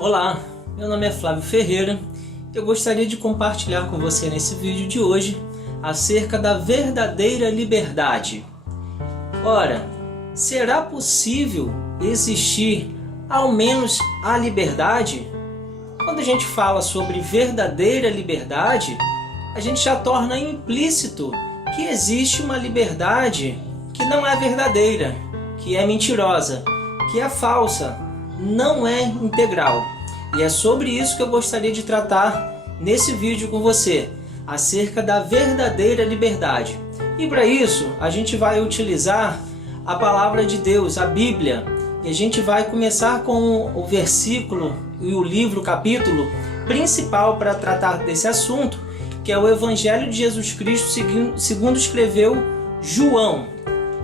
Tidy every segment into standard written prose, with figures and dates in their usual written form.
Olá, meu nome é Flávio Ferreira. Eu gostaria de compartilhar com você nesse vídeo de hoje acerca da verdadeira liberdade. Ora, será possível existir ao menos a liberdade? Quando a gente fala sobre verdadeira liberdade, a gente já torna implícito que existe uma liberdade que não é verdadeira, que é mentirosa, que é falsa, não é integral. E é sobre isso que eu gostaria de tratar nesse vídeo com você, acerca da verdadeira liberdade. E para isso, a gente vai utilizar a palavra de Deus, a Bíblia, e a gente vai começar com o versículo e o livro, o capítulo principal para tratar desse assunto, que é o Evangelho de Jesus Cristo segundo escreveu João.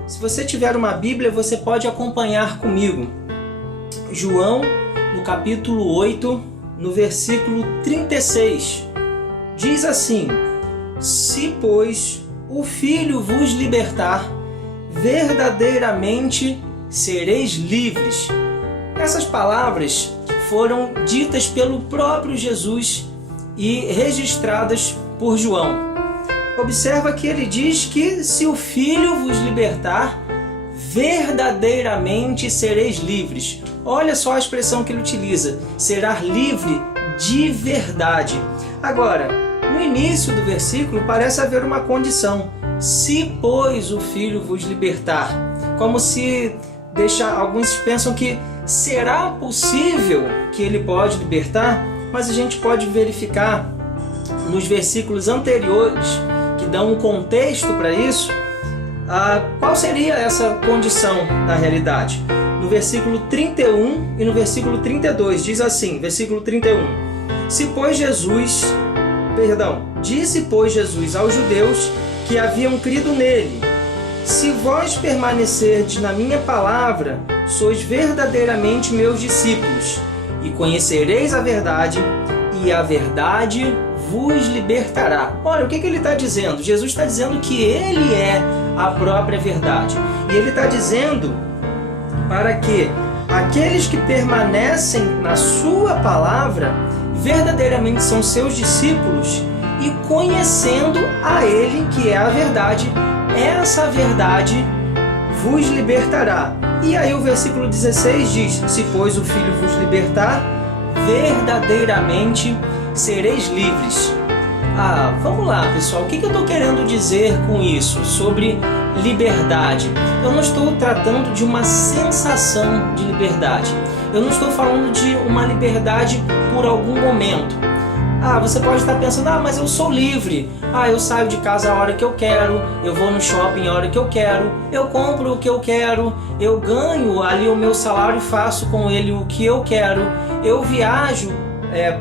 Se você tiver uma Bíblia, você pode acompanhar comigo. João, no capítulo 8, no versículo 36, diz assim: Se, pois, o Filho vos libertar, verdadeiramente sereis livres. Essas palavras foram ditas pelo próprio Jesus e registradas por João. Observa que ele diz que se o Filho vos libertar, verdadeiramente sereis livres. Olha só a expressão que ele utiliza: será livre de verdade. Agora, no início do versículo parece haver uma condição: se, pois, o Filho vos libertar. Como se alguns pensam que será possível que ele pode libertar, mas a gente pode verificar nos versículos anteriores, que dão um contexto para isso, qual seria essa condição da realidade. No versículo 31 e no versículo 32, diz assim, versículo 31: Disse, pois, Jesus aos judeus que haviam crido nele: Se vós permanecerdes na minha palavra, sois verdadeiramente meus discípulos, e conhecereis a verdade, e a verdade vos libertará. Olha, o que ele está dizendo? Jesus está dizendo que ele é a própria verdade. E ele está dizendo para que aqueles que permanecem na sua palavra verdadeiramente são seus discípulos, e conhecendo a ele, que é a verdade, essa verdade vos libertará. E aí o versículo 16 diz: Se, pois, o Filho vos libertar, verdadeiramente sereis livres. Vamos lá, pessoal. O que eu estou querendo dizer com isso sobre liberdade? Eu não estou tratando de uma sensação de liberdade. Eu não estou falando de uma liberdade por algum momento. Você pode estar pensando: mas eu sou livre. Eu saio de casa a hora que eu quero, eu vou no shopping a hora que eu quero, eu compro o que eu quero, eu ganho ali o meu salário e faço com ele o que eu quero, eu viajo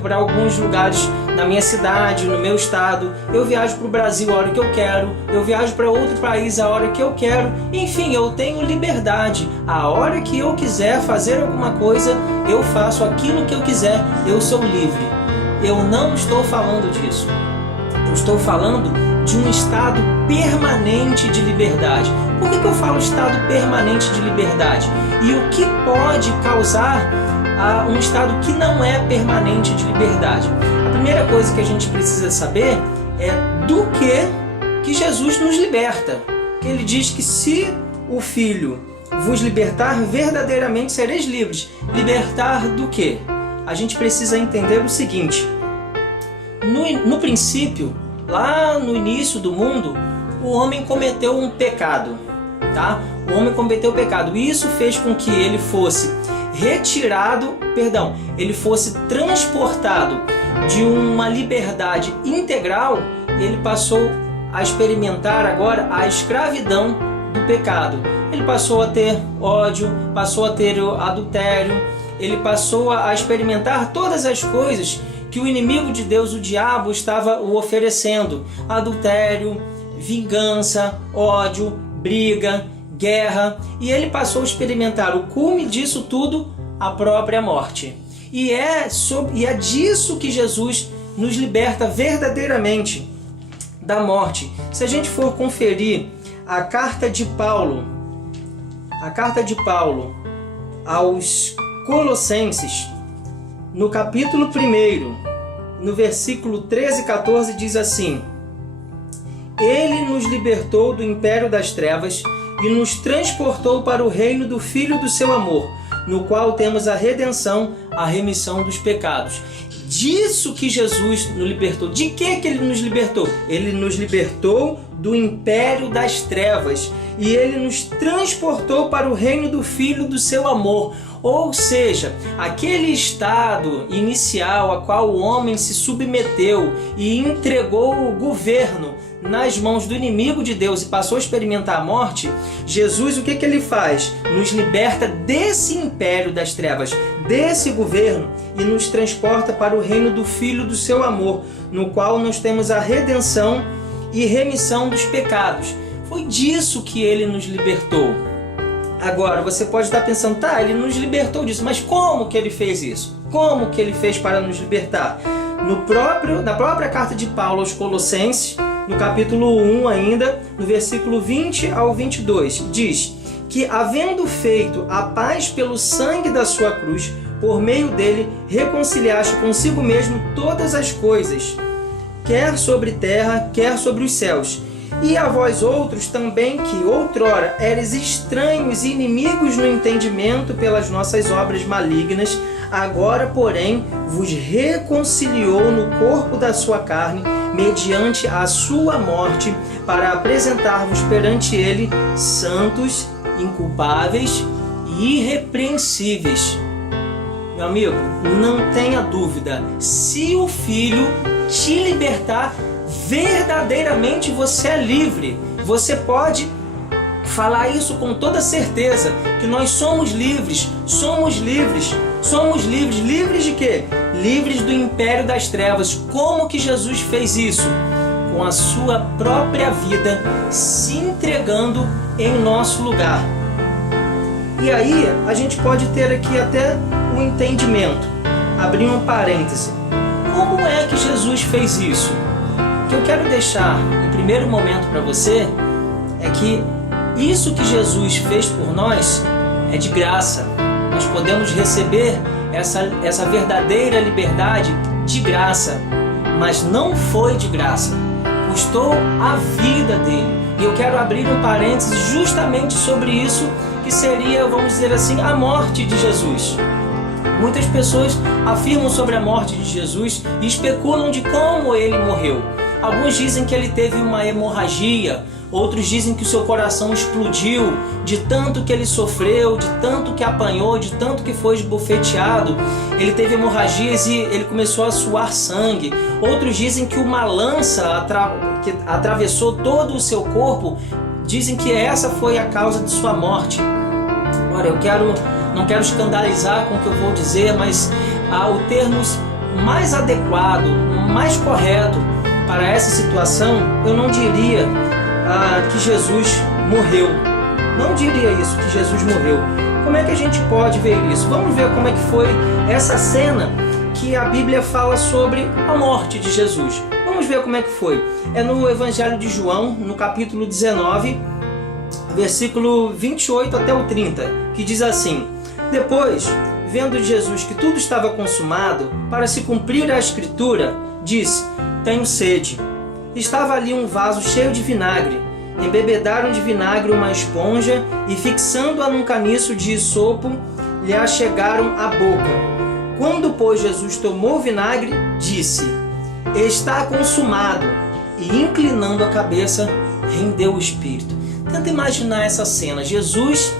para alguns lugares na minha cidade, no meu estado, eu viajo para o Brasil a hora que eu quero, eu viajo para outro país a hora que eu quero, enfim, eu tenho liberdade. A hora que eu quiser fazer alguma coisa, eu faço aquilo que eu quiser, eu sou livre. Eu não estou falando disso. Eu estou falando de um estado permanente de liberdade. Por que eu falo estado permanente de liberdade? E o que pode causar um estado que não é permanente de liberdade? A primeira coisa que a gente precisa saber é do que Jesus nos liberta. Ele diz que se o Filho vos libertar, verdadeiramente sereis livres. Libertar do quê? A gente precisa entender o seguinte: no princípio, lá no início do mundo, o homem cometeu um pecado, tá? O homem cometeu pecado, e isso fez com que ele fosse ele fosse transportado de uma liberdade integral. Ele passou a experimentar agora a escravidão do pecado. Ele passou a ter ódio, passou a ter adultério, ele passou a experimentar todas as coisas que o inimigo de Deus, o diabo, estava o oferecendo: adultério, vingança, ódio, briga, guerra. E ele passou a experimentar o cume disso tudo, a própria morte. E é disso que Jesus nos liberta verdadeiramente, da morte. Se a gente for conferir a carta de Paulo aos Colossenses, no capítulo 1, no versículo 13 e 14, diz assim: Ele nos libertou do império das trevas e nos transportou para o reino do Filho do seu amor, no qual temos a redenção, a remissão dos pecados. Disso que Jesus nos libertou. De que ele nos libertou? Ele nos libertou do império das trevas e ele nos transportou para o reino do Filho do seu amor. Ou seja, aquele estado inicial a qual o homem se submeteu e entregou o governo nas mãos do inimigo de Deus e passou a experimentar a morte, Jesus, o que ele faz? Nos liberta desse império das trevas, desse governo, e nos transporta para o reino do Filho do seu amor, no qual nós temos a redenção e remissão dos pecados. Foi disso que ele nos libertou. Agora, você pode estar pensando, tá, ele nos libertou disso, mas como que ele fez isso? Como que ele fez para nos libertar? Na própria carta de Paulo aos Colossenses, no capítulo 1 ainda, no versículo 20 ao 22, diz que, havendo feito a paz pelo sangue da sua cruz, por meio dele reconciliaste consigo mesmo todas as coisas, quer sobre terra, quer sobre os céus. E a vós outros também, que outrora eres estranhos e inimigos no entendimento pelas nossas obras malignas, agora, porém, vos reconciliou no corpo da sua carne, mediante a sua morte, para apresentar-vos perante ele santos, inculpáveis e irrepreensíveis. Meu amigo, não tenha dúvida, se o Filho te libertar, verdadeiramente você é livre. Você pode falar isso com toda certeza, que nós somos livres, somos livres, somos livres. Livres de quê? Livres do império das trevas. Como que Jesus fez isso? Com a sua própria vida, se entregando em nosso lugar. E aí, a gente pode ter aqui até um entendimento, abrir um parêntese. Como é que Jesus fez isso? O que eu quero deixar em primeiro momento para você é que isso que Jesus fez por nós é de graça. Nós podemos receber essa verdadeira liberdade de graça, mas não foi de graça. Custou a vida dele. E eu quero abrir um parênteses justamente sobre isso, que seria, vamos dizer assim, a morte de Jesus. Muitas pessoas afirmam sobre a morte de Jesus e especulam de como ele morreu. Alguns dizem que ele teve uma hemorragia, outros dizem que o seu coração explodiu de tanto que ele sofreu, de tanto que apanhou, de tanto que foi esbofeteado. Ele teve hemorragias e ele começou a suar sangue. Outros dizem que uma lança que atravessou todo o seu corpo, dizem que essa foi a causa de sua morte. Ora, não quero escandalizar com o que eu vou dizer, mas o termo mais adequado, mais correto para essa situação, eu não diria que Jesus morreu. Não diria isso, que Jesus morreu. Como é que a gente pode ver isso? Vamos ver como é que foi essa cena que a Bíblia fala sobre a morte de Jesus. Vamos ver como é que foi. É no Evangelho de João, no capítulo 19, versículo 28 até o 30, que diz assim: Depois, vendo Jesus que tudo estava consumado, para se cumprir a Escritura, disse: Tenho sede. Estava ali um vaso cheio de vinagre. Embebedaram de vinagre uma esponja e, fixando-a num caniço de isopo, lhe achegaram à boca. Quando, pois, Jesus tomou o vinagre, disse: Está consumado. E, inclinando a cabeça, rendeu o espírito. Tenta imaginar essa cena. Jesus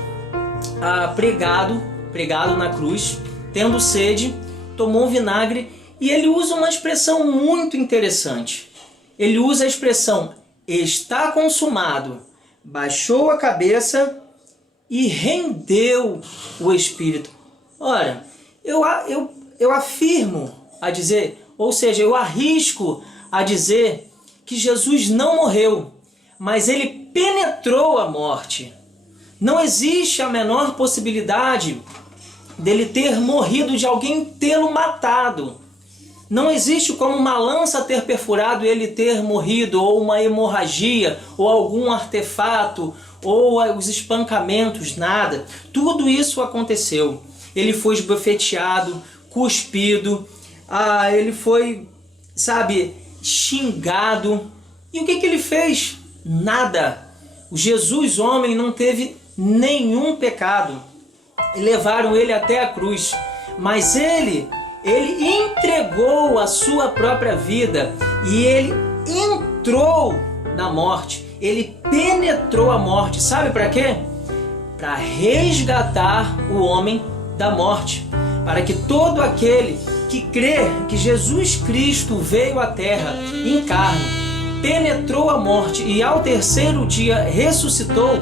pregado na cruz, tendo sede, tomou um vinagre e ele usa uma expressão muito interessante. Ele usa a expressão está consumado, baixou a cabeça e rendeu o espírito. Ora, eu afirmo a dizer, ou seja, eu arrisco a dizer que Jesus não morreu, mas ele penetrou a morte. Não existe a menor possibilidade dele ter morrido, de alguém tê-lo matado. Não existe como uma lança ter perfurado e ele ter morrido, ou uma hemorragia, ou algum artefato, ou os espancamentos, nada. Tudo isso aconteceu. Ele foi esbofeteado, cuspido, ele foi, xingado. E o que ele fez? Nada. O Jesus, homem, não teve nenhum pecado. E levaram ele até a cruz. Mas ele entregou a sua própria vida e ele entrou na morte. Ele penetrou a morte. Sabe para quê? Para resgatar o homem da morte. Para que todo aquele que crê que Jesus Cristo veio à terra em carne, penetrou a morte e ao terceiro dia ressuscitou,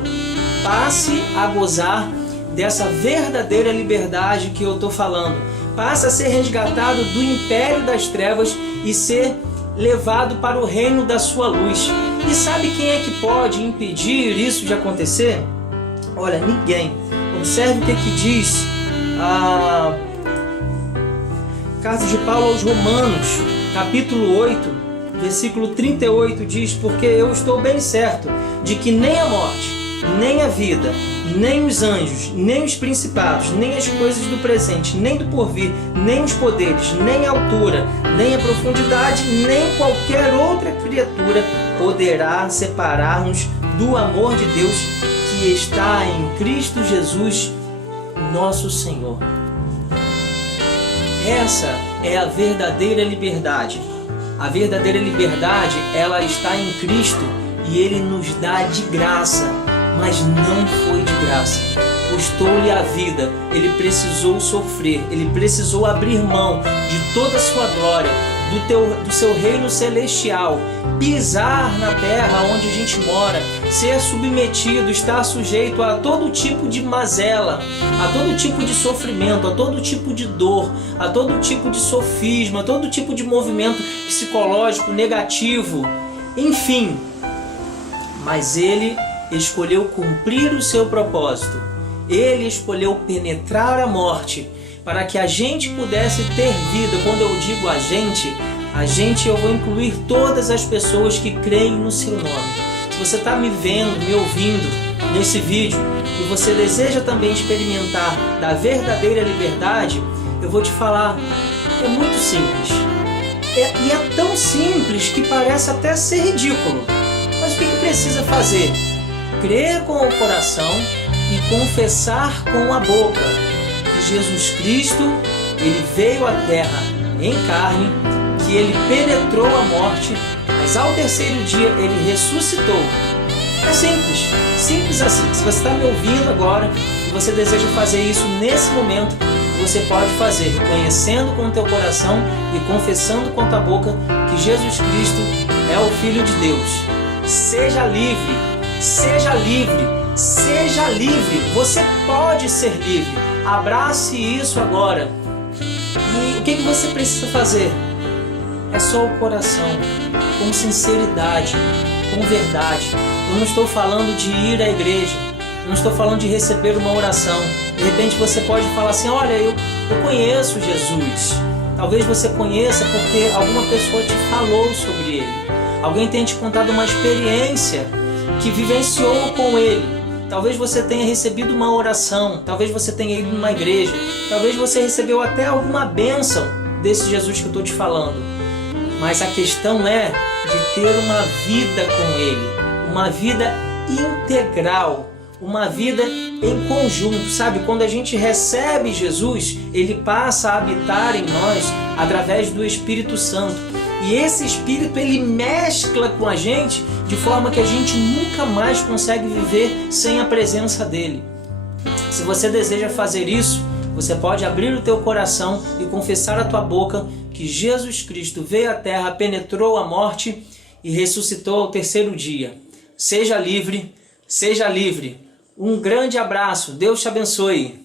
passe a gozar dessa verdadeira liberdade que eu estou falando. Passa a ser resgatado do império das trevas e ser levado para o reino da sua luz. E sabe quem é que pode impedir isso de acontecer? Olha, ninguém. Observe o que diz a carta de Paulo aos Romanos, capítulo 8, versículo 38, diz: porque eu estou bem certo de que nem a morte, nem a vida, nem os anjos, nem os principados, nem as coisas do presente, nem do porvir, nem os poderes, nem a altura, nem a profundidade, nem qualquer outra criatura poderá separar-nos do amor de Deus que está em Cristo Jesus, nosso Senhor. Essa é a verdadeira liberdade. A verdadeira liberdade, ela está em Cristo e Ele nos dá de graça. Mas não foi de graça. Custou-lhe a vida, ele precisou sofrer, ele precisou abrir mão de toda a sua glória, do seu reino celestial, pisar na terra onde a gente mora, ser submetido, estar sujeito a todo tipo de mazela, a todo tipo de sofrimento, a todo tipo de dor, a todo tipo de sofisma, a todo tipo de movimento psicológico negativo, enfim. Mas ele escolheu cumprir o seu propósito. Ele escolheu penetrar a morte para que a gente pudesse ter vida. Quando eu digo a gente eu vou incluir todas as pessoas que creem no seu nome. Se você está me vendo, me ouvindo nesse vídeo e você deseja também experimentar da verdadeira liberdade, eu vou te falar, é muito simples. E é tão simples que parece até ser ridículo. Mas o que precisa fazer? Crer com o coração e confessar com a boca que Jesus Cristo, Ele veio à terra em carne, que Ele penetrou a morte, mas ao terceiro dia Ele ressuscitou. É simples, simples assim. Se você está me ouvindo agora e você deseja fazer isso nesse momento, você pode fazer reconhecendo com o teu coração e confessando com a tua boca que Jesus Cristo é o Filho de Deus. Seja livre. Seja livre, seja livre, você pode ser livre, abrace isso agora. E o que você precisa fazer? É só o coração, com sinceridade, com verdade. Eu não estou falando de ir à igreja, eu não estou falando de receber uma oração. De repente você pode falar assim, olha, eu conheço Jesus. Talvez você conheça porque alguma pessoa te falou sobre Ele. Alguém tenha te contado uma experiência que vivenciou com Ele. Talvez você tenha recebido uma oração, talvez você tenha ido numa igreja, talvez você recebeu até alguma bênção desse Jesus que eu estou te falando. Mas a questão é de ter uma vida com Ele, uma vida integral, uma vida em conjunto, sabe? Quando a gente recebe Jesus, Ele passa a habitar em nós através do Espírito Santo. E esse Espírito, ele mescla com a gente de forma que a gente nunca mais consegue viver sem a presença dele. Se você deseja fazer isso, você pode abrir o teu coração e confessar a tua boca que Jesus Cristo veio à terra, penetrou a morte e ressuscitou ao terceiro dia. Seja livre, seja livre. Um grande abraço, Deus te abençoe.